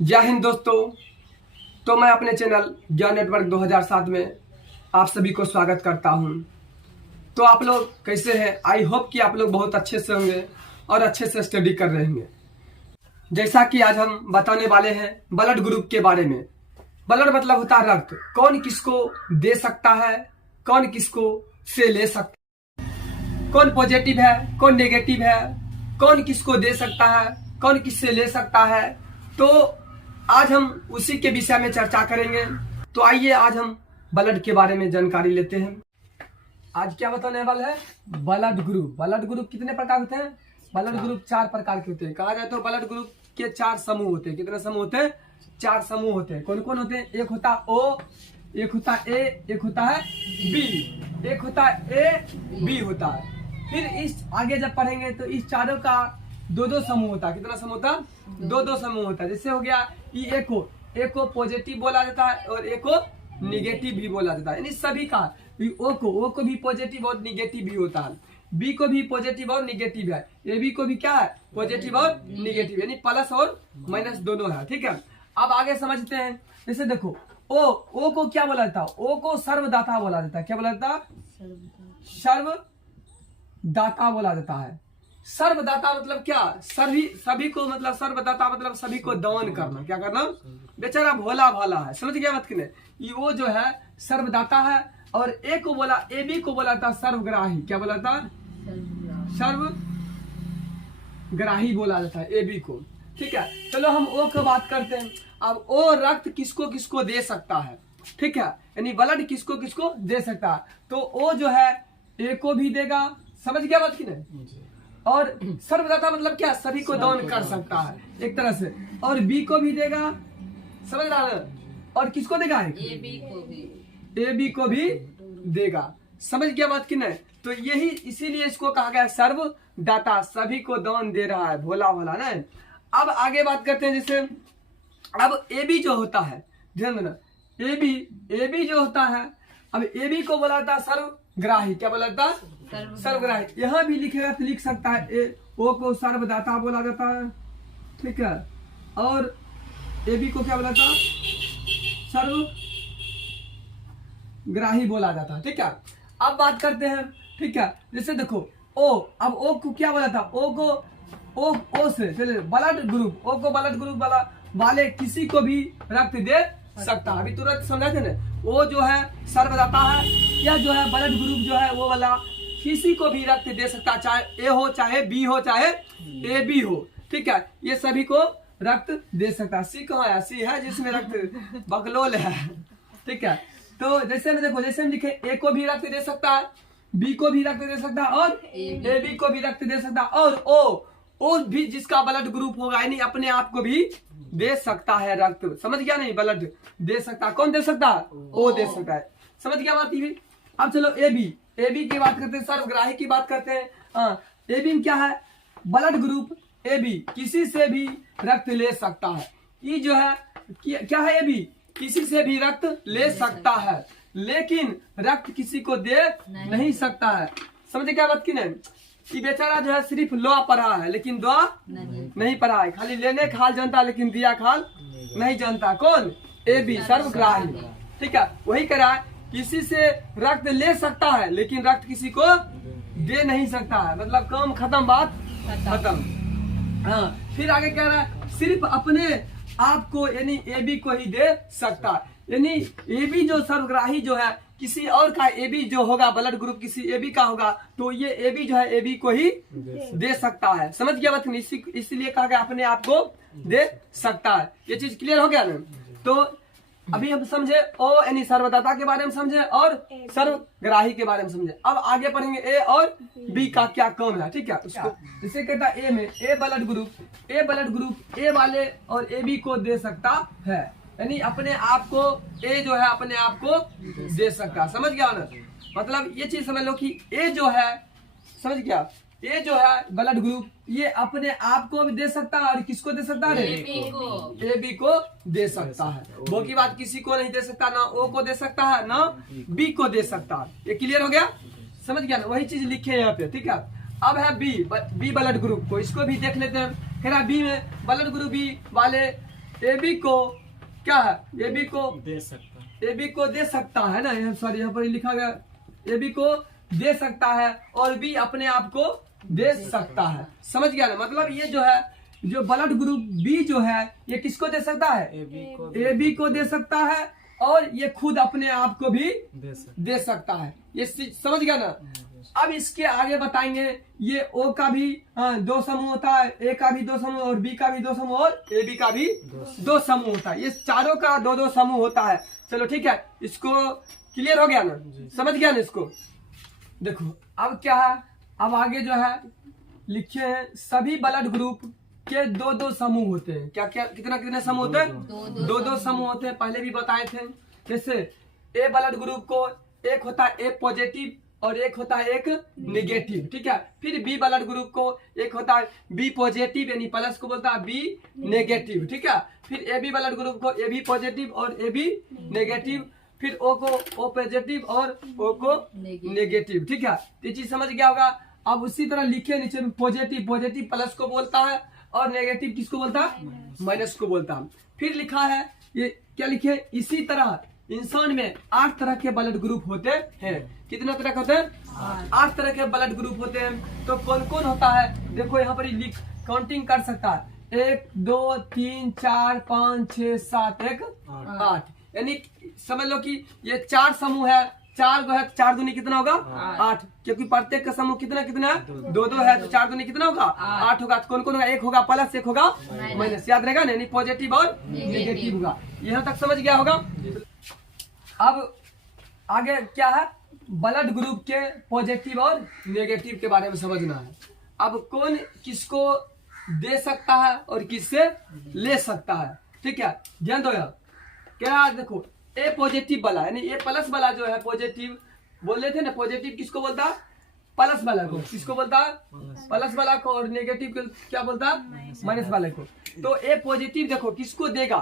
जय हिंद दोस्तों। तो मैं अपने चैनल ज्ञान नेटवर्क 2007 में आप सभी को स्वागत करता हूं। तो आप लोग कैसे हैं? आई होप कि आप लोग बहुत अच्छे से होंगे और अच्छे से स्टडी कर रहे होंगे। जैसा कि आज हम बताने वाले हैं ब्लड ग्रुप के बारे में। ब्लड मतलब होता है रक्त। कौन किसको दे सकता है, कौन किसको से ले सकता है, कौन पॉजिटिव है, कौन नेगेटिव है, कौन किसको दे सकता है, कौन किससे ले सकता है। तो आज हम उसी के विषय में चर्चा करेंगे। तो आइए आज हम ब्लड के बारे में जानकारी लेते हैं। आज क्या बताने वाला है? Blood group. ब्लड ग्रुप कितने प्रकार होते हैं? ब्लड ग्रुप 4 प्रकार के होते हैं। कहा जाए तो ब्लड ग्रुप के 4 समूह होते हैं। कितने समूह होते हैं? 4 समूह होते हैं। कौन कौन होते हैं? एक होता O, एक होता A, एक होता है B, एक होता है A, B होता है। फिर इस आगे जब पढ़ेंगे तो इस चारों का 2-2 समूह होता है। कितना समूह होता है? 2-2 समूह होता है। जैसे हो गया एक को पॉजिटिव बोला जाता है और एक को निगेटिव भी बोला जाता है। यानी सभी का ओ को भी पॉजिटिव और निगेटिव भी होता है। बी को भी पॉजिटिव और निगेटिव है। ए बी को भी क्या है? पॉजिटिव और निगेटिव, यानी प्लस और माइनस दोनों है। ठीक है, अब आगे समझते हैं। जैसे देखो ओ को क्या बोला जाता है? ओ को सर्वदाता बोला जाता है। क्या बोला जाता है? सर्वदाता बोला जाता है। सर्वदाता मतलब क्या? सभी को, मतलब सर्वदाता मतलब सभी को दान करना। क्या करना? बेचारा भोला भाला है। समझ गया बात कि नहीं? वो जो है सर्वदाता है। और ए को बोला, ए बी को बोला था सर्वग्राही। क्या बोला था? सर्वग्राही बोला जाता है ए बी को। ठीक है, चलो हम ओ की बात करते हैं। अब ओ रक्त किसको किसको दे सकता है। ठीक है, यानी ब्लड किसको किसको दे सकता है। तो ओ जो है ए को भी देगा। समझ गया बात की नहीं? और सर्वदाता मतलब क्या? सभी को दान कर सकता है एक तरह से। और बी को भी देगा। समझ रहा है? और किसको देगा? ए बी को भी देगा। समझ गया बात की नहीं? तो यही इसीलिए इसको कहा गया सर्वदाता, सभी को दान दे रहा है, भोला भोला ना। अब आगे बात करते हैं। जैसे अब ए बी जो होता है, ध्यान देना, ए बी जो होता है, अब ए बी को बोला था सर्वग्राही। क्या बोला था? सर्वग्राही। यहाँ भी लिखेगा तो लिख सकता है ओ को सर्वदाता बोला जाता है। ठीक है, और ए बी को क्या बोला था? सर्वग्राही बोला जाता है। ठीक है, अब बात करते हैं। ठीक है, जैसे देखो अब ओ को क्या बोला था? ओ को ओ से चलिए ब्लड ग्रुप, ओ को ब्लड ग्रुप वाले किसी को भी रक्त दे सकता है। अभी तुरंत समझा थे ना? वो जो है सर्वदाता है। यह जो है ब्लड ग्रुप जो है वो वाला किसी को भी रक्त दे सकता है, चाहे ए हो, चाहे बी हो, चाहे ए बी हो। ठीक है, ये सभी को रक्त दे सकता है। सी कहाँ है? सी है जिसमें रक्त बकलोल है। ठीक है, तो जैसे में देखो, जैसे में लिखे ए को भी रक्त दे सकता है, बी को भी रक्त दे सकता है और ए बी को भी रक्त दे सकता है। और ओ भी जिसका ब्लड ग्रुप होगा, यानी अपने आप को भी दे सकता है रक्त। समझ गया नहीं? ब्लड दे सकता है। कौन दे सकता है? ओ दे सकता है। समझ गया बात ये? अब चलो ए बी की बात करते हैं, सर्वग्राही की बात करते हैं। ए बी में क्या है? ब्लड ग्रुप ए बी किसी से भी रक्त ले सकता है। ये जो है क्या है? ए बी किसी से भी रक्त ले सकता है, लेकिन रक्त किसी को दे नहीं सकता है। समझे क्या बात की नहीं? कि बेचारा जो है सिर्फ लॉ पढ़ा है लेकिन दुआ नहीं पढ़ा है। खाली लेने खाल जानता है लेकिन दिया खाल नहीं जानता। कौन? ए बी सर्वग्राही। ठीक है, वही कह रहा है किसी से रक्त ले सकता है लेकिन रक्त किसी को दे नहीं सकता है। मतलब काम खत्म, बात खत्म। हाँ, फिर आगे कह रहा है सिर्फ अपने आप को, यानी ए बी को ही दे सकता है। यानी ए बी जो सर्वग्राही जो है, किसी और का ए बी जो होगा, ब्लड ग्रुप किसी ए बी का होगा, तो ये ए बी जो है ए बी को ही दे सकता है। समझ गया बात? इसलिए कहा गया अपने आप को दे सकता है। ये चीज क्लियर हो गया ना? तो अभी हम समझे ओ यानी सर्वदाता के बारे में समझे और सर्वग्राही के बारे में समझे। अब आगे पढ़ेंगे ए और बी का क्या काम है। ठीक है, उसको जैसे कहता है ए में ए ब्लड ग्रुप ए वाले और ए बी को दे सकता है। यानी अपने आप को ए जो है अपने आप को दे सकता है। समझ गया ना? मतलब ये चीज समझ लो कि ए जो है, समझ गया, ये जो है ब्लड ग्रुप ये अपने आप को भी दे सकता है और किसको दे सकता है? ए बी को दे सकता है। वो की बात किसी को नहीं दे सकता, ना ओ को दे सकता है ना बी को दे सकता है। ये क्लियर हो गया? समझ गया ना? वही चीज लिखे यहाँ पे। ठीक है, अब है बी ब्लड ग्रुप को, इसको भी देख लेते हैं। कह रहा बी में ब्लड ग्रुप बी वाले ए बी को क्या है, ए बी को दे सकता है, ए बी को दे सकता है ना, सॉरी यहाँ पर लिखा गया ए बी को दे सकता है और बी अपने आप को दे सकता है। समझ गया ना, मतलब ये जो है जो ब्लड ग्रुप बी जो है ये किसको दे सकता है, ए बी को दे सकता है और ये खुद अपने आप को भी दे सकता है। ये समझ गया ना। अब इसके आगे बताएंगे ये ओ का भी दो समूह होता है, ए का भी दो समूह और बी का भी दो समूह और ए बी का भी दो समूह होता है। ये चारों का दो दो समूह होता है। चलो ठीक है, इसको क्लियर हो गया ना, समझ गया ना इसको। देखो अब क्या है, अब आगे जो है लिखे हैं सभी ब्लड ग्रुप के दो दो समूह होते हैं। क्या क्या कितना कितने समूह होते हैं, दो दो समूह होते हैं, पहले भी बताए थे। जैसे ए ब्लड ग्रुप को एक होता है ए पॉजिटिव और एक होता है एक निगेटिव, ठीक है। फिर बी ब्लड ग्रुप को एक होता है बी पॉजिटिव यानी प्लस को बोलता है बी नेगेटिव, ठीक है। फिर ए बी ब्लड ग्रुप को ए बी पॉजिटिव और ए बी नेगेटिव, फिर ओ को ओ पॉजिटिव और ओ को नेगेटिव, ठीक है। ये चीज समझ गया होगा। अब उसी तरह लिखे नीचे में पॉजिटिव, पॉजिटिव प्लस को बोलता है और नेगेटिव किसको बोलता है, माइनस को बोलता है। फिर लिखा है ये क्या लिखे, इसी तरह इंसान में 8 तरह के ब्लड ग्रुप होते हैं। कितना तरह के होते हैं, 8 तरह के ब्लड ग्रुप होते हैं। तो कौन कौन होता है, देखो यहाँ पर लिख काउंटिंग कर सकता है, 1 2 3 4 5 6 7 1 8, यानी समझ लो कि ये 4 समूह है, 4 जो है 4 दूनी कितना होगा 8, क्योंकि प्रत्येक का समूह कितना कितना है, दो दो है, तो 4 दूनी कितना होगा 8 होगा। तो कौन कौन होगा, एक होगा प्लस एक होगा माइनस, याद रहेगा ना, यानी पॉजिटिव और नेगेटिव होगा। यहाँ तक समझ गया होगा। अब आगे क्या है, ब्लड ग्रुप के पॉजिटिव और नेगेटिव के बारे में समझना है। अब कौन किसको दे सकता है और किससे ले सकता है, ठीक है, ध्यान दो यार। क्या देखो ए पॉजिटिव वाला यानी ए प्लस वाला जो है पॉजिटिव बोल रहे थे ना, पॉजिटिव किसको बोलता है, प्लस वाला को, किसको बोलता है प्लस वाला को, और नेगेटिव को क्या बोलता है माइनस वाले को। तो ए पॉजिटिव देखो किसको देगा,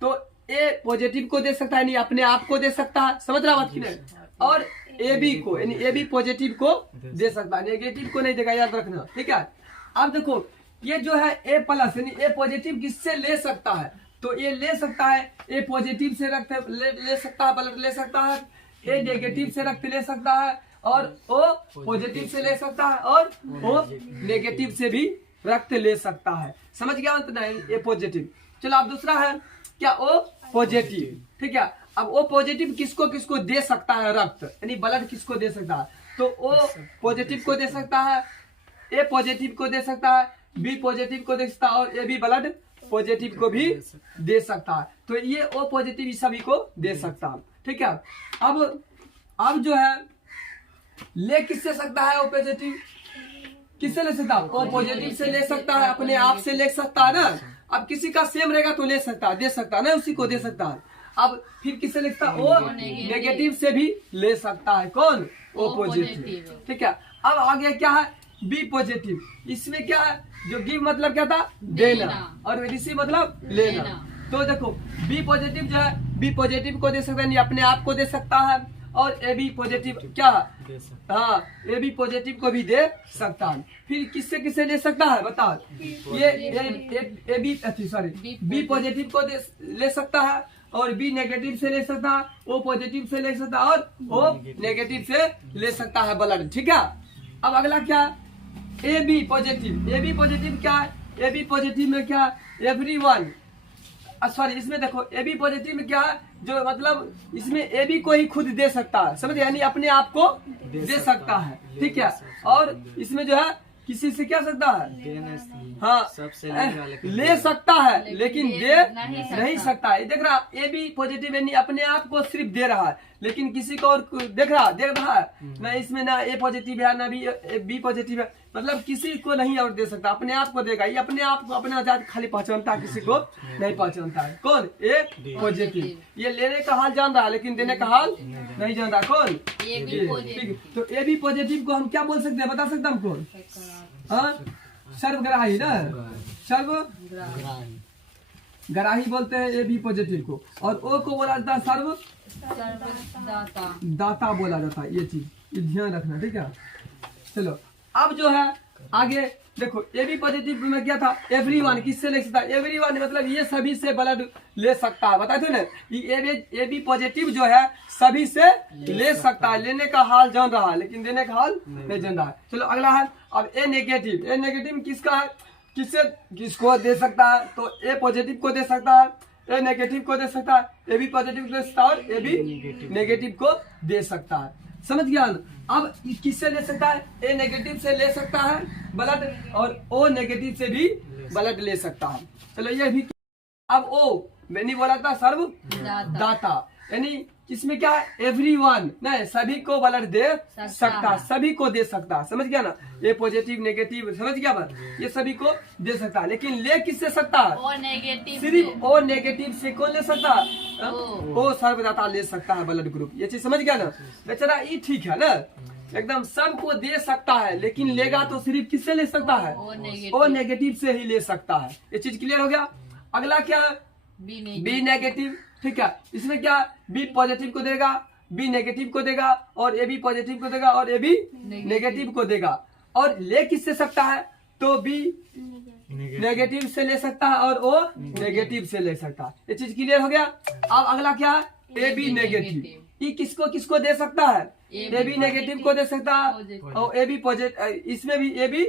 तो ए पॉजिटिव को दे सकता है यानी अपने आप को दे सकता है, समझ रहा बात की नहीं, और ए बी को यानी ए बी पॉजिटिव को दे सकता है, नेगेटिव को नहीं देगा, याद रखना, ठीक है। अब देखो ये जो है ए प्लस यानी ए पॉजिटिव किससे ले सकता है, तो ये ले सकता है ए पॉजिटिव से रक्त ले सकता है, ब्लड ले सकता है, ए नेगेटिव से रक्त ले सकता है, और ओ पॉजिटिव से ले सकता है, और ओ नेगेटिव से भी रक्त ले सकता है। समझ गया अंत नहीं, ए पॉजिटिव। चलो अब दूसरा है क्या, ओ पॉजिटिव, ठीक है। अब ओ पॉजिटिव किसको किसको दे सकता है रक्त यानी ब्लड किसको दे सकता है, तो ओ पॉजिटिव को दे सकता है, ए पॉजिटिव को दे सकता है, बी पॉजिटिव को दे सकता है, और ए बी ब्लड पॉजिटिव को भी दे सकता है। तो ये ओ पॉजिटिव सभी को दे सकता है, ठीक है। अब जो है ले किससे सकता है, ओ पॉजिटिव किससे ले सकता है, ओ पॉजिटिव से ले सकता है, अपने आप से ले सकता है ना। अब किसी का सेम रहेगा तो ले सकता है, दे सकता है ना, उसी को दे सकता है। अब फिर किससे ले सकता है, ओ नेगेटिव से भी ले सकता है, कौन, ओ पॉजिटिव, ठीक है। अब आगे क्या है, बी पॉजिटिव, इसमें क्या है, जो गिव मतलब क्या था, देना, और रिसीव मतलब लेना। तो देखो बी पॉजिटिव जो है बी पॉजिटिव को दे सकता है, अपने आप को दे सकता है, और ए बी पॉजिटिव क्या है, हाँ ए बी पॉजिटिव को भी दे सकता है। फिर किससे किससे ले सकता है बताओ, ये A B sorry B positive को ले सकता है, और बी नेगेटिव से ले सकता है, ओ पॉजिटिव से ले सकता है, और ओ नेगेटिव से ले सकता है ब्लड, ठीक है। अब अगला क्या, A B positive, A B positive क्या है, ए बी पॉजिटिव में क्या, एवरीवन, सॉरी इसमें देखो ए बी पॉजिटिव में क्या है, जो मतलब इसमें ए बी को ही खुद दे सकता है, समझ यानी अपने आप को दे सकता है, ठीक है। और इसमें जो है किसी से क्या सकता है, हाँ ले सकता है लेकिन दे नहीं सकता है। देख रहा ए बी पॉजिटिव यानी अपने आप को सिर्फ दे रहा है, लेकिन किसी को और देख रहा है ना, इसमें ना ए पॉजिटिव है ना बी पॉजिटिव है, मतलब किसी को नहीं और दे सकता, अपने आप को देगा। ये अपने आप को अपना जात खाली पहचानता है, किसी को नहीं पहचानता है, कौन, ए पॉजिटिव। ये लेने का हाल जान रहा है लेकिन देने का हाल नहीं जान रहा, कौन, ठीक। तो ए बी पॉजिटिव को हम क्या बोल सकते हैं, बता सकते हैं हम कौन, हाँ सर्वग्राही ना, सर्वग्राही बोलते हैं ए बी पॉजिटिव को, और ओ को बोला जाता है सर्वदाता बोला जाता है। ये चीज ध्यान रखना, ठीक है। चलो अब जो है आगे देखो ए बी पॉजिटिव में क्या था, एवरीवन किससे ले सकता है, एवरीवन मतलब ये सभी से ब्लड ले सकता है, बताए थे ना ये ए बी पॉजिटिव जो है सभी से ले सकता है, लेने का हाल जान रहा है लेकिन देने का हाल नहीं जान रहा है। चलो अगला है अब ए नेगेटिव किसका है, किसको दे सकता है, तो ए पॉजिटिव को दे सकता है, ए नेगेटिव को दे सकता है, ए बी पॉजिटिव को दे सकता है और ए बी नेगेटिव को दे सकता है, समझ गया ना। अब किससे ले सकता है, ए नेगेटिव से ले सकता है ब्लड और ओ नेगेटिव से भी ब्लड ले सकता है। चलो ये भी, अब ओ मैंने बोला था सर्वदाता, यानी इसमें क्या है, एवरीवन नहीं सभी को ब्लड दे सकता है, सभी को दे सकता है, समझ गया ना। ए पॉजिटिव नेगेटिव समझ गया बात, ये सभी को दे सकता है, लेकिन ले किससे सकता है, ओ नेगेटिव, सिर्फ ओ नेगेटिव से कौन ले सकता है, ओ सर्वदाता ले सकता है ब्लड ग्रुप, ये चीज समझ गया ना बेचारा, ये ठीक है ना, एकदम सबको दे सकता है लेकिन लेगा तो सिर्फ किससे ले सकता है, ओ नेगेटिव से ही ले सकता है, ये चीज क्लियर हो गया। अगला क्या है, बी नेगेटिव, ठीक है, इसमें क्या बी पॉजिटिव को देगा, बी नेगेटिव को देगा और ए बी पॉजिटिव को देगा और ए बी नेगेटिव को देगा, और ले किससे सकता है, तो बी नेगेटिव से ले सकता है और ओ नेगेटिव से ले सकता है, ये चीज क्लियर हो गया। अब अगला क्या है, ए बी नेगेटिव, ये किसको किसको दे सकता है, ए बी नेगेटिव को दे सकता है और ए बी पॉजिटिव, इसमें भी ए बी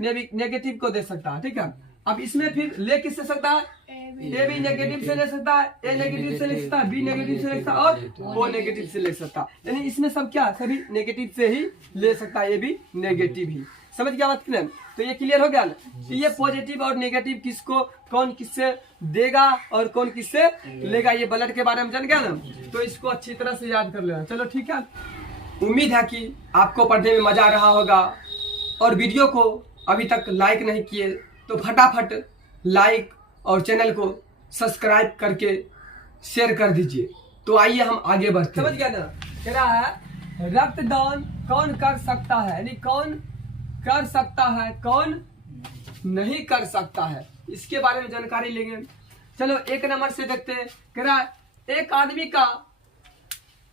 नेगेटिव को दे सकता है, ठीक है। अब इसमें फिर ले किससे सकता है, ए बी नेगेटिव से ले सकता है, ए नेगेटिव से ले सकता है, बी नेगेटिव से ले सकता है और ओ नेगेटिव से ले सकता है, यानी इसमें सब क्या सभी नेगेटिव से ही ले सकता है, ये भी नेगेटिव ही, समझ गया बात क्लियर। तो ये क्लियर हो गया ना, तो ये पॉजिटिव और नेगेटिव किसको कौन किससे देगा और कौन किससे लेगा, ये ब्लड के बारे में जान गया ना, तो इसको अच्छी तरह से याद कर लेना। चलो ठीक है, उम्मीद है कि आपको पढ़ने में मजा आ रहा होगा, और वीडियो को अभी तक लाइक नहीं किए तो फटाफट लाइक और चैनल को सब्सक्राइब करके शेयर कर दीजिए। तो आइए हम आगे बढ़ते हैं, समझ गया ना। कह रहा है रक्तदान कौन कर सकता है, यानी कौन कर सकता है कौन नहीं कर सकता है, इसके बारे में जानकारी लेंगे। चलो एक नंबर से देखते हैं, कह रहा है एक आदमी का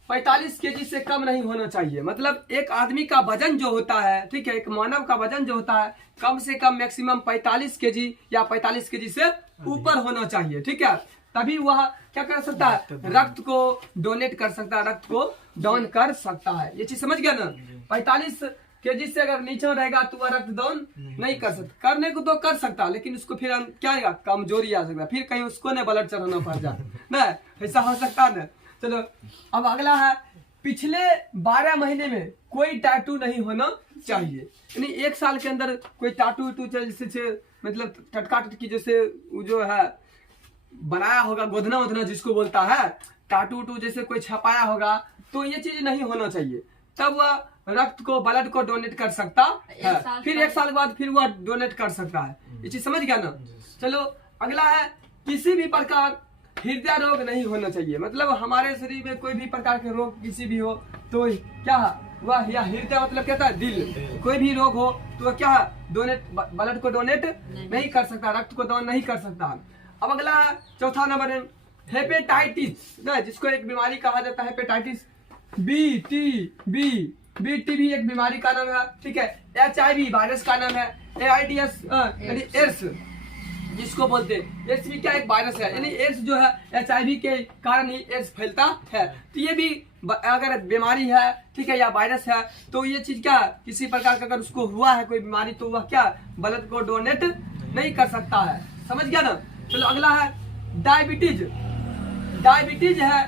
45 केजी से कम नहीं होना चाहिए, मतलब एक आदमी का वजन जो होता है, ठीक है, एक मानव का वजन जो होता है कम से कम मैक्सिमम 45 केजी या 45 केजी से ऊपर होना चाहिए, ठीक है, तभी वह क्या कर सकता है, रक्त को डोनेट कर सकता है, रक्त को डोन कर सकता है, ये चीज समझ गया ना। 45 केजी से अगर नीचे रहेगा तो वह रक्त दान नहीं कर सकता, करने को तो कर सकता लेकिन उसको फिर क्या आएगा, कमजोरी आ सकता, फिर कहीं उसको न ब्लड चढ़ाना पड़ जाए ना, ऐसा हो सकता है ना। चलो अब अगला है पिछले 12 महीने में कोई टैटू नहीं होना चाहिए, यानी एक साल के अंदर कोई टैटू जैसे मतलब टटका टटकी जैसे जो है बनाया होगा, गोदना वोदना जिसको बोलता है, टैटू जैसे कोई छपाया होगा, तो ये चीज नहीं होना चाहिए, तब वह रक्त को ब्लड को डोनेट कर सकता है, फिर एक साल के बाद फिर वह डोनेट कर सकता है, ये चीज समझ गया ना। चलो अगला है किसी भी प्रकार हृदय रोग नहीं होना चाहिए, मतलब हमारे शरीर में कोई भी प्रकार के रोग किसी भी हो तो क्या वह, या हृदय मतलब क्या था, दिल, कोई भी रोग हो तो क्या डोनेट ब्लड को डोनेट नहीं कर सकता, रक्त को दान नहीं कर सकता। अब अगला चौथा नंबर है हेपेटाइटिस, जिसको एक बीमारी कहा जाता है हेपेटाइटिस बी टी भी एक बीमारी का नाम है, ठीक है, HIV वायरस का नाम है, AIDS यानी एड्स जिसको बोलते हैं, एड्स भी क्या एक वायरस है, यानी एड्स जो है HIV के कारण ही एड्स फैलता है, तो ये भी अगर बीमारी है, ठीक है, या वायरस है, तो ये चीज क्या किसी प्रकार का अगर उसको हुआ है कोई बीमारी तो वह क्या ब्लड को डोनेट नहीं कर सकता है, समझ गया ना। चलो अगला है डायबिटीज है,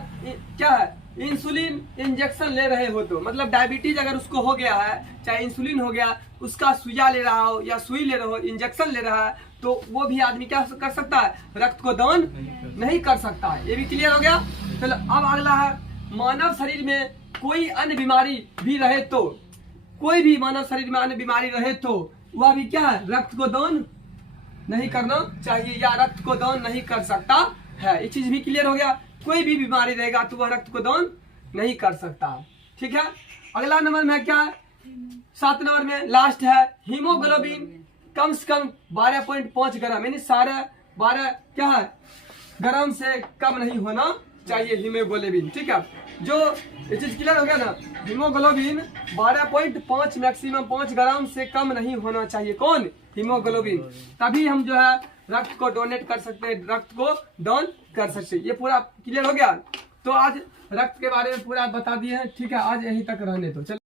क्या है, इंसुलिन इंजेक्शन ले रहे हो तो, मतलब डायबिटीज अगर उसको हो गया है, चाहे इंसुलिन हो गया, उसका सुइया ले रहा हो या सुई ले रहा हो, इंजेक्शन ले रहा है, तो वो भी आदमी क्या कर सकता है, रक्त को दान नहीं कर सकता है, ये भी क्लियर हो गया। चलो अब अगला है मानव शरीर में कोई अन्य बीमारी भी रहे तो, कोई भी मानव शरीर में अन्य बीमारी रहे तो वह भी क्या है, रक्त को दान नहीं करना चाहिए या रक्त को दान नहीं कर सकता है, ये चीज भी क्लियर हो गया। कोई भी बीमारी रहेगा तो वह रक्त को दान नहीं कर सकता, ठीक है। अगला नंबर में क्या है, 7 नंबर में लास्ट है हीमोग्लोबिन कम से कम 12.5 ग्राम, यानी 12 क्या है ग्राम से कम नहीं होना चाहिए हीमोग्लोबिन, ठीक है। जो ये चीज क्लियर हो गया ना, हीमोग्लोबिन 12.5 मैक्सिमम 5 ग्राम से कम नहीं होना चाहिए। कौन? हीमोग्लोबिन। तभी हम जो है रक्त को डोनेट कर सकते हैं, रक्त को डोन कर सकते हैं। ये पूरा क्लियर हो गया। तो आज रक्त के बारे में पूरा बता दिए हैं, ठीक है। आज यहीं तक रहने दो। चलो।